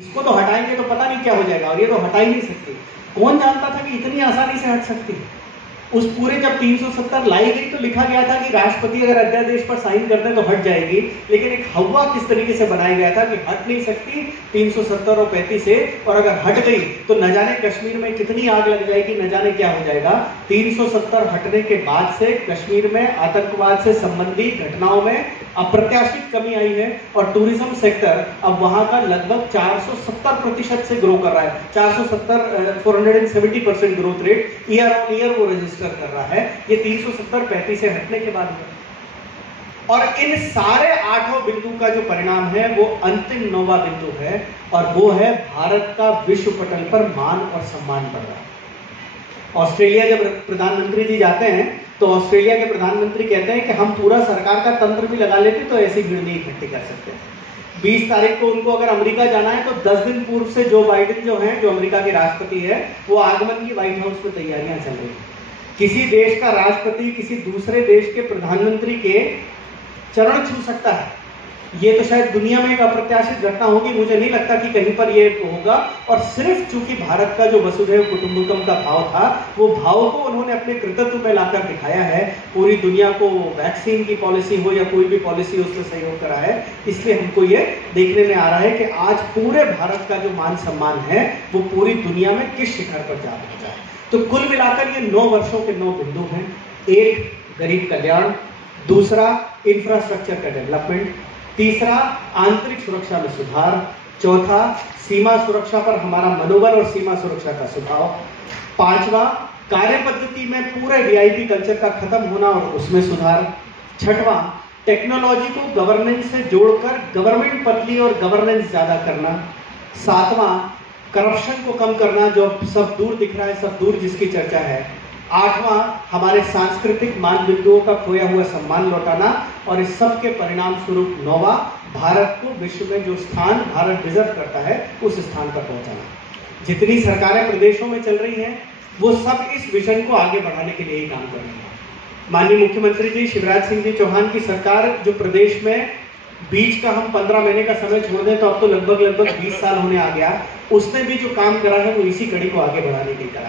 इसको तो हटाएंगे तो पता नहीं क्या हो जाएगा, और ये तो हटा ही नहीं सकते। कौन जानता था कि इतनी आसानी से हट सकती है। उस पूरे जब 370 लाई गई तो लिखा गया था कि राष्ट्रपति अगर अध्यादेश पर साइन करते हैं तो हट जाएगी, लेकिन एक हवा किस तरीके से बनाया गया था कि हट नहीं सकती 370 और 35 से, और अगर हट गई तो न जाने कश्मीर में कितनी आग लग जाएगी, न जाने क्या हो जाएगा। 370 हटने के बाद से कश्मीर में आतंकवाद से संबंधित घटनाओं में अप्रत्याशित कमी आई है, और टूरिज्म सेक्टर अब वहां का लगभग 470% से ग्रो कर रहा है। 470% growth rate year on year वो रजिस्टर कर रहा है। ये 370-35 से हटने के बाद हुआ। और इन सारे 8 बिंदु का जो परिणाम है वो अंतिम 9वां बिंदु है, और वो है भारत का विश्व पटल पर मान और सम्मान बढ़ रहा है। ऑस्ट्रेलिया जब प्रधानमंत्री जी जाते हैं तो ऑस्ट्रेलिया के प्रधानमंत्री कहते हैं कि हम पूरा सरकार का तंत्र भी लगा लेते तो ऐसी भीड़ नहीं इकट्ठी कर सकते। 20 तारीख को उनको अगर अमेरिका जाना है तो 10 दिन पूर्व से जो बाइडेन जो हैं, जो अमेरिका के राष्ट्रपति है, वो आगमन की व्हाइट हाउस में तैयारियां चल रही हैं। किसी देश का राष्ट्रपति किसी दूसरे देश के प्रधानमंत्री के चरण छू सकता है, ये तो शायद दुनिया में एक अप्रत्याशित घटना होगी। मुझे नहीं लगता कि कहीं पर ये होगा। और सिर्फ चूंकि भारत का जो वसुधैव कुटुंबकम का भाव था, वो भाव को उन्होंने अपने कृतित्व में लाकर दिखाया है। पूरी दुनिया को वैक्सीन की पॉलिसी हो या कोई भी पॉलिसी, उसमें सहयोग करा है। इसलिए हमको ये देखने में आ रहा है कि आज पूरे भारत का जो मान सम्मान है वो पूरी दुनिया में किस शिखर पर जा पहुंचा है। तो कुल मिलाकर ये 9 वर्षों के 9 बिंदु हैं। एक, गरीब कल्याण; दूसरा, इंफ्रास्ट्रक्चर का डेवलपमेंट; तीसरा, आंतरिक सुरक्षा में सुधार; चौथा, सीमा सुरक्षा पर हमारा मनोबल और सीमा सुरक्षा का सुधार; पांचवा, कार्य पद्धति में पूरे वीआईपी कल्चर का खत्म होना और उसमें सुधार; छठवां, टेक्नोलॉजी को गवर्नेंस से जोड़कर गवर्नमेंट पतली और गवर्नेंस ज्यादा करना; सातवां, करप्शन को कम करना, जो सब दूर दिख रहा है, सब दूर जिसकी चर्चा है; आठवां, हमारे सांस्कृतिक मान बिंदुओं का खोया हुआ सम्मान लौटाना; और इस सब के परिणाम स्वरूप 9वां, भारत को विश्व में जो स्थान भारत डिजर्व करता है उस स्थान पर पहुंचाना। जितनी सरकारें प्रदेशों में चल रही हैं वो सब इस विजन को आगे बढ़ाने के लिए ही काम कर रही है। माननीय मुख्यमंत्री जी शिवराज सिंह जी चौहान की सरकार, जो प्रदेश में बीच का हम 15 महीने का समय छोड़ दें तो अब तो लगभग 20 साल होने आ गया, उसने भी जो काम करा है वो इसी कड़ी को आगे बढ़ाने के लिए करा।